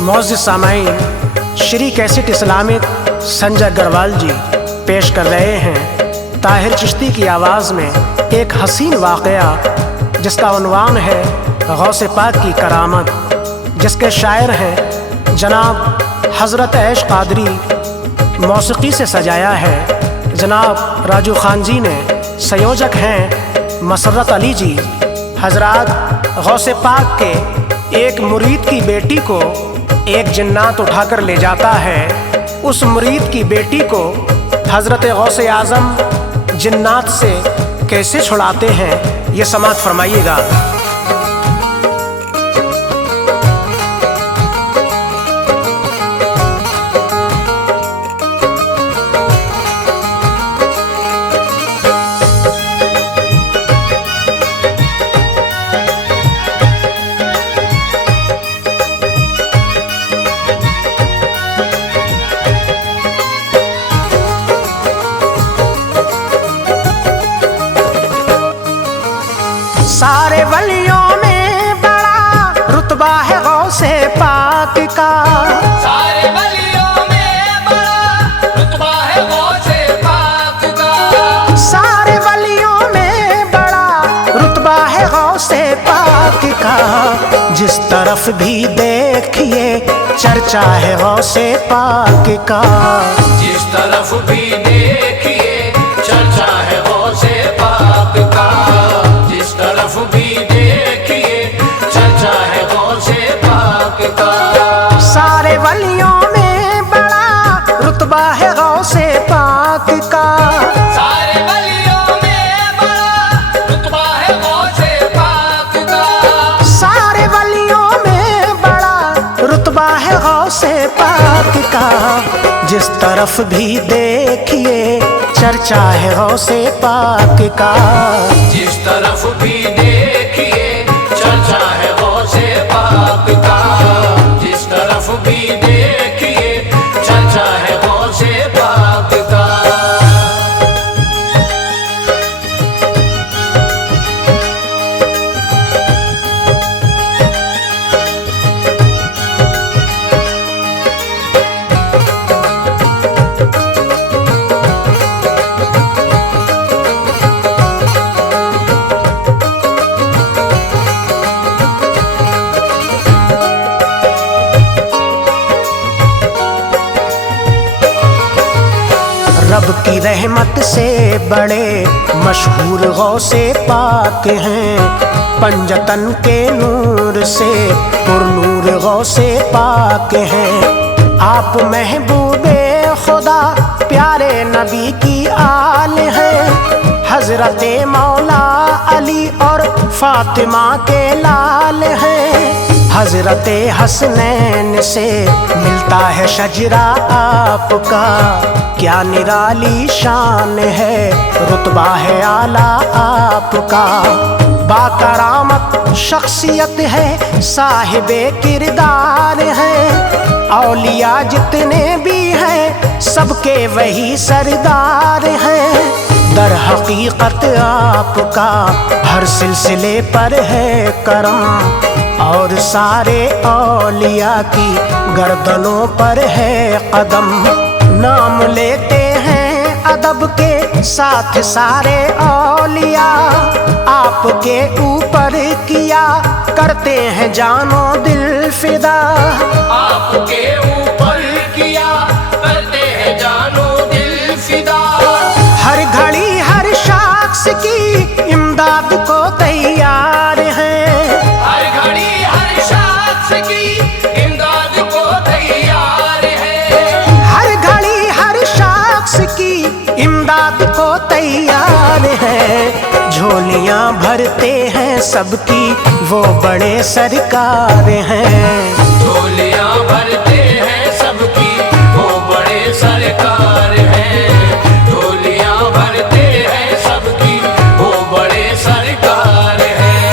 मोअज़्ज़िज़ सामाईन, Shri cassette Islamic Sanjay Agarwal जी पेश कर रहे हैं ताहिर चिश्ती की आवाज़ में एक हसीन वाक़या जिसका उन्वान है गौसे पाक की करामत, जिसके शायर हैं जनाब हज़रत ऐश क़ादरी। मौसीक़ी से सजाया है जनाब राजू खान जी ने। संयोजक हैं मसर्रत अली जी। हज़रात, गौसे पाक के एक मुरीद की बेटी को एक जिन्नात उठाकर ले जाता है। उस मुरीद की बेटी को हज़रत गौसे आज़म जिन्नात से कैसे छुड़ाते हैं, ये समाअत फरमाइएगा। सारे वलियों में बड़ा रुतबा है गौसे पाक का। सारे वलियों में बड़ा रुतबा है गौसे पाक का। सारे वलियों में बड़ा रुतबा है गौसे पाक का। जिस तरफ भी देखिए चर्चा है गौसे पाक का। जिस तरफ भी देखिए चर्चा है गौसे पाक का। जिस तरफ भी देखिए चर्चा है गौसे पाक का। सारे वलियों में बड़ा रुतबा है गौसे पाक का। सारे वलियों में बड़ा रुतबा है गौसे पाक का। सारे वलियों में बड़ा रुतबा है गौसे पाक का। जिस तरफ भी देखिए चर्चा है गौसे पाक का। जिस तरफ भी देखिए चर्चा है गौसे पाक का। जिस तरफ भी देखिए चर्चा है गौसे पाक का। रब की रहमत से बड़े मशहूर गौसे पाक हैं। पंजतन के नूर से पुरनूर गौसे पाक हैं। आप महबूबे खुदा प्यारे नबी की आल हैं। हज़रत मौला अली और फातिमा के लाल हैं। हज़रत हसनैन से मिलता है शजरा आपका। क्या निराली शान है, रुतबा है आला आपका। बाकरामत शख्सियत है, साहिबे किरदार है। औलिया जितने भी हैं सबके वही सरदार हैं। दर हकीकत आपका हर सिलसिले पर है करम। और सारे औलिया की गर्दनों पर है कदम। नाम लेते हैं अदब के साथ सारे औलिया। आपके ऊपर किया करते हैं जानो दिल फिदा। आपके ऊपर किया करते हैं जानो दिल फिदा। हर घड़ी हर शख्स की इमदाद को तैयार हैं। हर घड़ी हर शख्स की इमदाद को तैयार है। हर घड़ी हर शख्स की इमदाद को तैयार है। झोलियां भरते हैं सबकी वो बड़े सरकार हैं। झोलियां भरते हैं सबकी वो बड़े सरकार हैं। झोलियां भरते हैं सबकी वो बड़े सरकार हैं।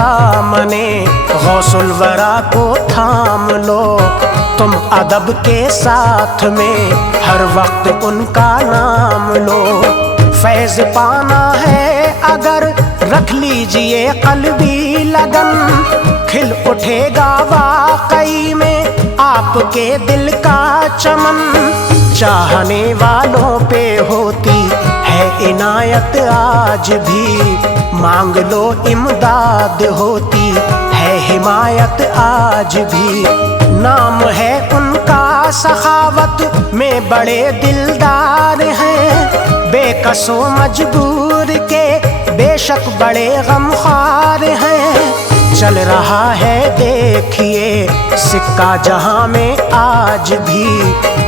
दामने गौसुल वरा को थाम लो, तुम अदब के साथ में हर वक्त उनका नाम लो। फैज़ पाना है अगर रख लीजिए कल्बी लगन, खिल उठेगा वाकई में आपके दिल का चमन। चाहने वालों पे होती है इनायत आज भी, मांग लो इमदाद होती है हिमायत आज भी। नाम है उनका सखावत में बड़े दिलदार हैं, बेकसो मजबूर के बेशक बड़े गमख्वार हैं। चल रहा है देखिए सिक्का जहां में आज भी,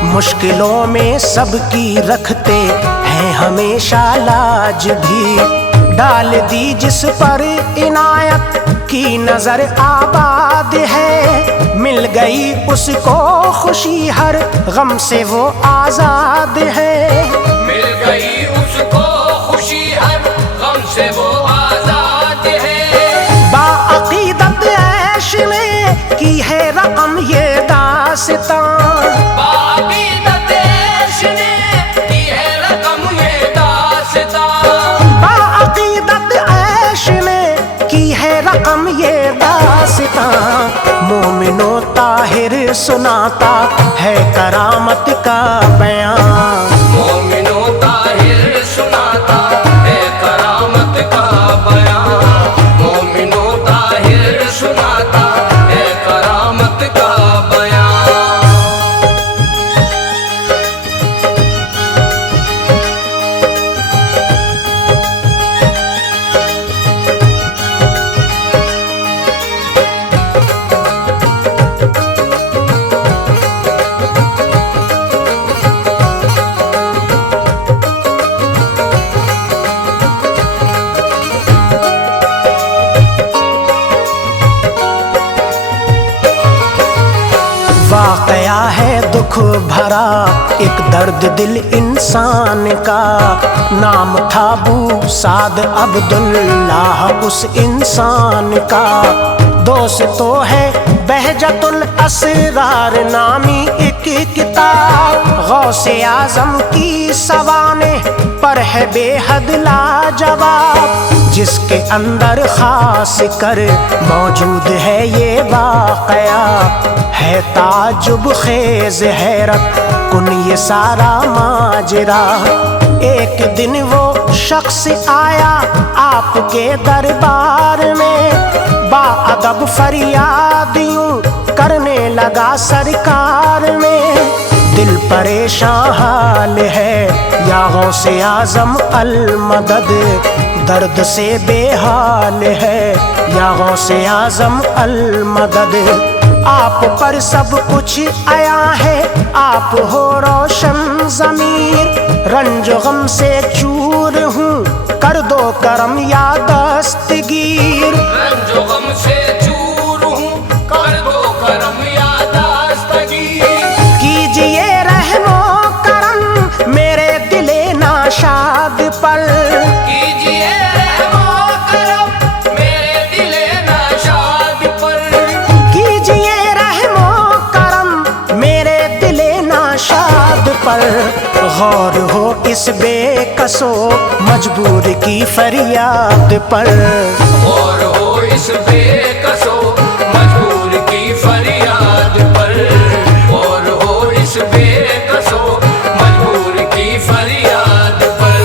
मुश्किलों में सबकी रखते हैं हमेशा लाज भी। डाल दी जिस पर इनायत की नजर आबाद है, मिल गई उसको खुशी हर गम से वो आजाद है। मिल गई उसको खुशी हर गम से वो आजाद है। बाअकीदत ऐश ने की है रकम ये दास्तां, बाअकीदत ऐश ने की है रकम ये दास्तां। बाअकीदत ऐश ने की है रकम ये दास्तां। मोमिनो ताहिर सुनाता है करामत का बयां, मोमिनो ताहिर सुनाता है करामत का बयां, मोमिनो ताहिर सुनाता है करामत का बयां। वाकया है दुख भरा एक दर्द दिल इंसान का, नाम था अबू साद अब्दुल्लाह उस इंसान का। दोस्त तो है बहजतुल असरार नामी एक किताब, गौसे आजम की सवाने पर है बेहद लाजवाब, जिसके अंदर खास कर मौजूद है ये वाकया। है ताजुब खेज हैरत कुन ये सारा माजरा। एक दिन वो शख्स आया आपके दरबार में, बाअदब फरियाद यूं करने लगा सरकार में। दिल परेशान हाल है या गौसे आजम अल मदद, दर्द से बेहाल है या गौसे आजम अल मदद। आप पर सब कुछ आया है, आप हो रोशन ज़मीर, रंज गम से चूर हूँ कर दो करम या दस्तगीर। रंज गम से चूर हूँ कर दो करम या दस्तगीर। कीजिए रहमो करम मेरे दिले नाशाद पर, कीजिए रहमो करम मेरे दिले नाशाद पर। कीजिए रहमो करम मेरे दिले नाशाद पर। गौर हो इस बेकसो मजबूर की फरियाद पर, और हो इस बेकसो मजबूर की फरियाद पर, और हो इस बेकसो मजबूर की फरियाद पर।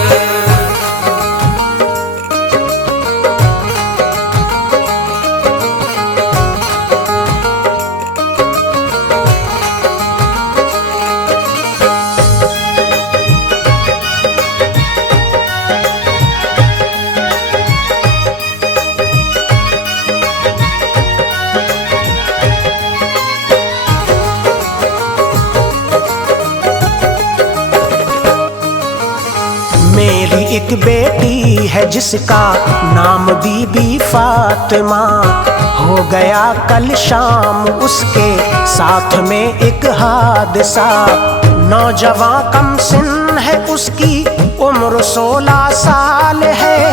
ایک بیٹی ہے جس کا نام بی بی فاطمہ، ہو گیا کل شام اس کے ساتھ میں ایک حادثہ۔ نوجوان کم سن ہے اس کی عمر 16 سال ہے،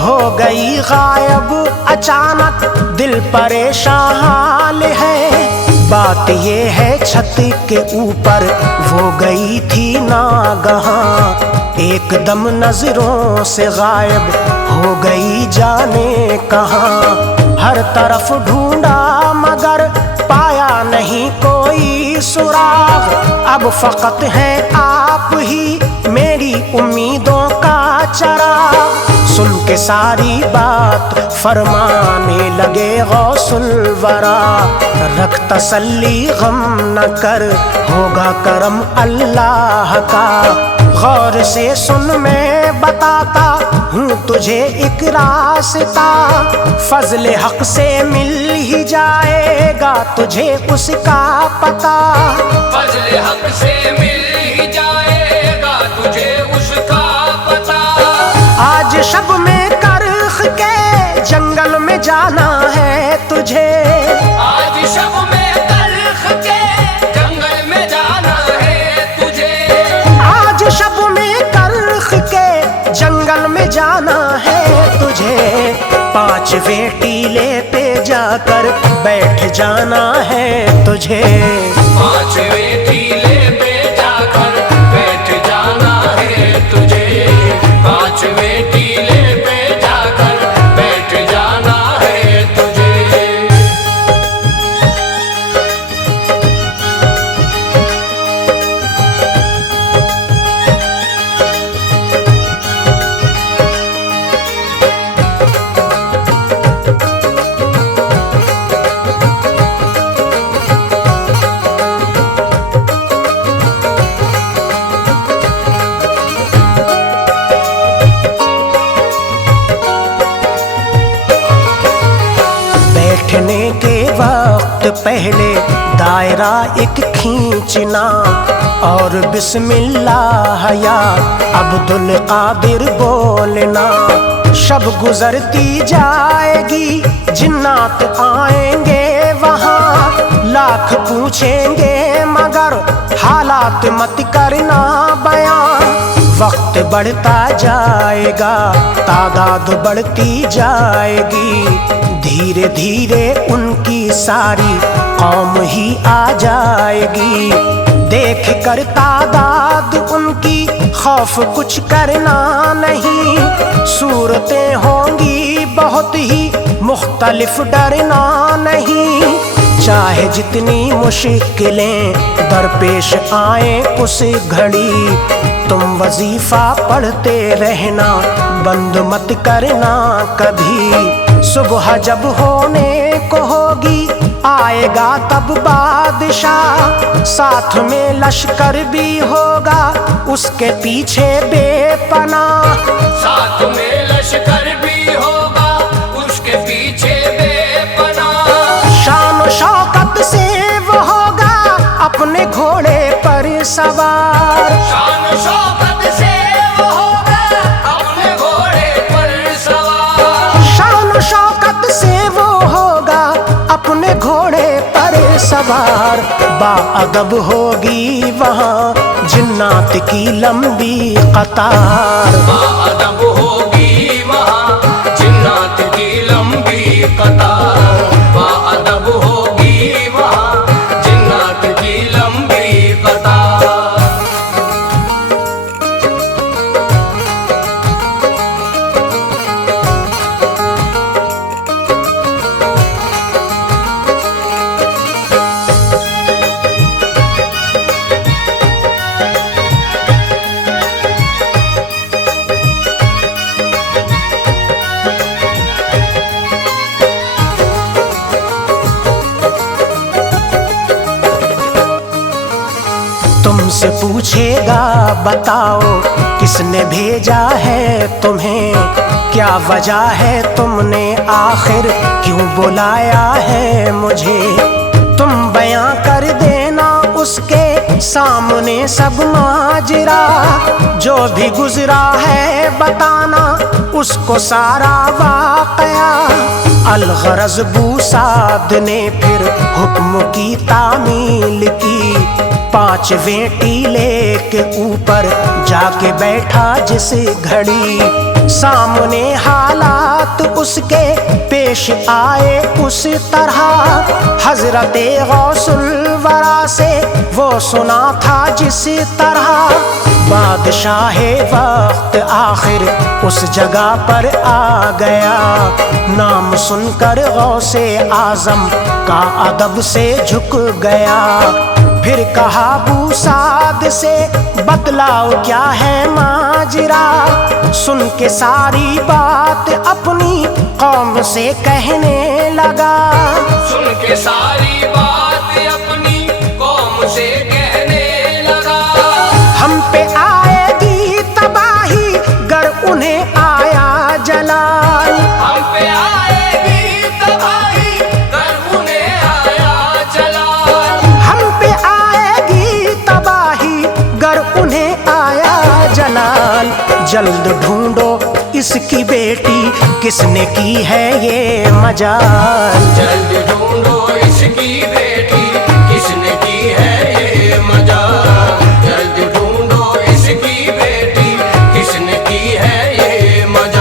ہو گئی غائب اچانک دل پریشان حال ہے۔ بات یہ ہے چھت کے اوپر وہ گئی تھی ناگہاں، ایک دم نظروں سے غائب ہو گئی جانے کہاں۔ ہر طرف ڈھونڈا مگر پایا نہیں کوئی سراغ، اب فقط ہیں آپ ہی میری امیدوں کا چراغ۔ سن کے ساری بات فرمانے لگے غوث الورا، رکھ تسلی غم نہ کر ہوگا کرم اللہ کا۔ غور سے سن میں بتاتا ہوں تجھے ایک راستہ، فضل حق سے مل ہی جائے گا تجھے اس کا پتہ۔ فضل حق سے مل ہی جائے گا تجھے اس کا پتہ۔ آج شب میں کرخ کے جنگل میں جانا ہے تجھے، آج شب میں کرخ کے جنگل میں جانا ہے تجھے، آج شب میں کرخ کے جنگل میں جانا ہے تجھے۔ 5ویں ٹیلے پہ جا کر بیٹھ جانا ہے تجھے، 5ویں ٹیلے پہ جا کر بیٹھ جانا ہے تجھے، 5ویں ٹیلے پہ جا کر بیٹھ جانا ہے تجھے۔ بیٹھنے کے وقت پہلے دائرہ ایک کھینچنا اور بسم اللہ یا عبد القادر بولنا۔ شب گزرتی جائے گی جنات آئیں گے وہاں، لاکھ پوچھیں گے مگر حالات مت کرنا بیان۔ وقت بڑھتا جائے گا تعداد بڑھتی جائے گی، دھیرے دھیرے ان کی ساری قوم ہی آ جائے گی۔ دیکھ کر تعداد ان کی خوف کچھ کرنا نہیں، صورتیں ہوں گی بہت ہی مختلف ڈرنا نہیں۔ چاہے جتنی مشکلیں درپیش آئیں اس گھڑی، تم وظیفہ پڑھتے رہنا بند مت کرنا کبھی۔ صبح جب ہونے کو ہوگی آئے گا تب بادشاہ، ساتھ میں لشکر بھی ہوگا اس کے پیچھے بے پناہ، ساتھ میں لشکر بھی ہوگا اس کے پیچھے بے پناہ۔ شان و شوکت سے وہ ہوگا اپنے گھوڑے پر سوار، شان و شوکت سے وہ ہوگا اپنے گھوڑے پر سوار، شان و شوکت سے وہ ہوگا اپنے گھوڑے پر سوار۔ با ادب ہوگی وہاں جنات کی لمبی قطار، باادب ہوگی وہاں جنات کی لمبی قطار، باادب ہوگی وہاں جنات کی لمبی قطار۔ تم سے پوچھے گا بتاؤ کس نے بھیجا ہے تمہیں، کیا وجہ ہے تم نے آخر کیوں بلایا ہے مجھے۔ تم بیاں کر دینا اس کے سامنے سب ماجرا جو بھی گزرا ہے بتانا اس کو سارا واقعہ۔ الغرض بوسعد نے پھر حکم کی تعمیل کی، 5ویں ٹیلے کے اوپر جا کے بیٹھا جس گھڑی، سامنے حالات اس کے پیش آئے اس طرح، حضرت غوث الورا سے وہ سنا تھا جس طرح، بادشاہ وقت آخر اس جگہ پر آ گیا، نام سن کر غوث اعظم کا ادب سے جھک گیا، پھر کہا بوسعد سے بتلاؤ کیا ہے ماجرا، سن کے ساری بات اپنی قوم سے کہنے لگا، سن کے ساری بات اپنی قوم سے کہنے لگا، ہم پہ آئے گی تباہی گر انہیں آیا جلال، ہم پہ آئے گی تباہی گر انہیں آیا جلال، ہم پہ آئے گی تباہی گر انہیں آیا جلال، جلد ڈھونڈو اس کی بیٹی کس نے کی ہے یہ مجال، جلد ڈھونڈو اس کی بیٹی کس نے کی ہے یہ مجال، جلد ڈھونڈو اس کی بیٹی کس نے کی ہے یہ مجال۔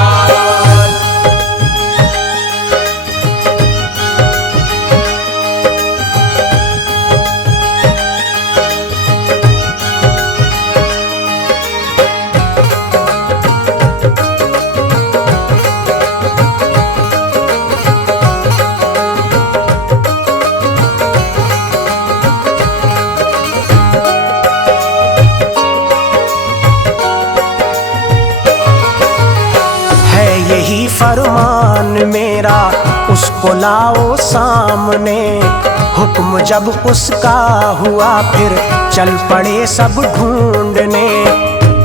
یہی فرمان میرا اس کو لاؤ سامنے، حکم جب اس کا ہوا پھر چل پڑے سب ڈھونڈنے،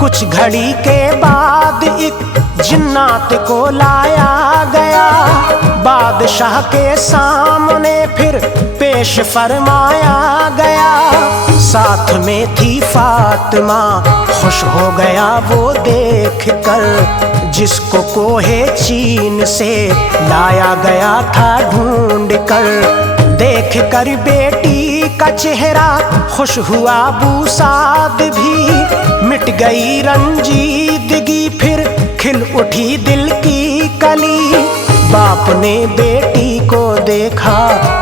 کچھ گھڑی کے بعد ایک جنات کو لایا گیا، بادشاہ کے سامنے پھر پیش فرمایا گیا، ساتھ میں تھی فاطمہ خوش ہو گیا وہ دیکھ کر، جس کو کوہ چین سے لایا گیا تھا ڈھونڈ کر، دیکھ کر بیٹی کا چہرہ خوش ہوا بوسعد بھی، مٹ گئی رنجیدگی پھر کھل اٹھی دل کی کلی، باپ نے بیٹی کو دیکھا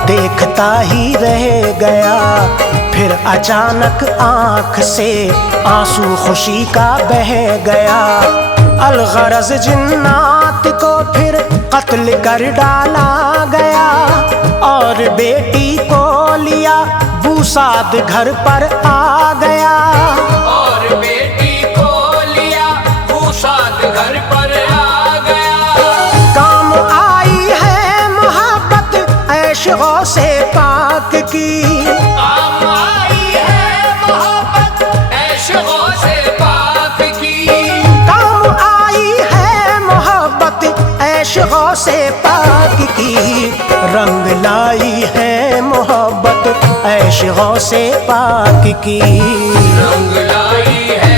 دیکھتا ہی رہ گیا، پھر اچانک آنکھ سے آنسو خوشی کا بہہ گیا، الغرض جنات کو پھر قتل کر ڈالا گیا، اور بیٹی کو لیا بوسعد گھر پر آ گیا، اور بیٹی کو لیا بوسعد گھر پر آ گیا، کام آئی ہے محبت عیش غوث پاک کی، کام آئی ہے محبت عیش غوث پاک کی، کام آئی ہے محبت عیش غوث پاک کی، رنگ لائی ہے محبت عیش غوث پاک کی، رنگ لائی ہے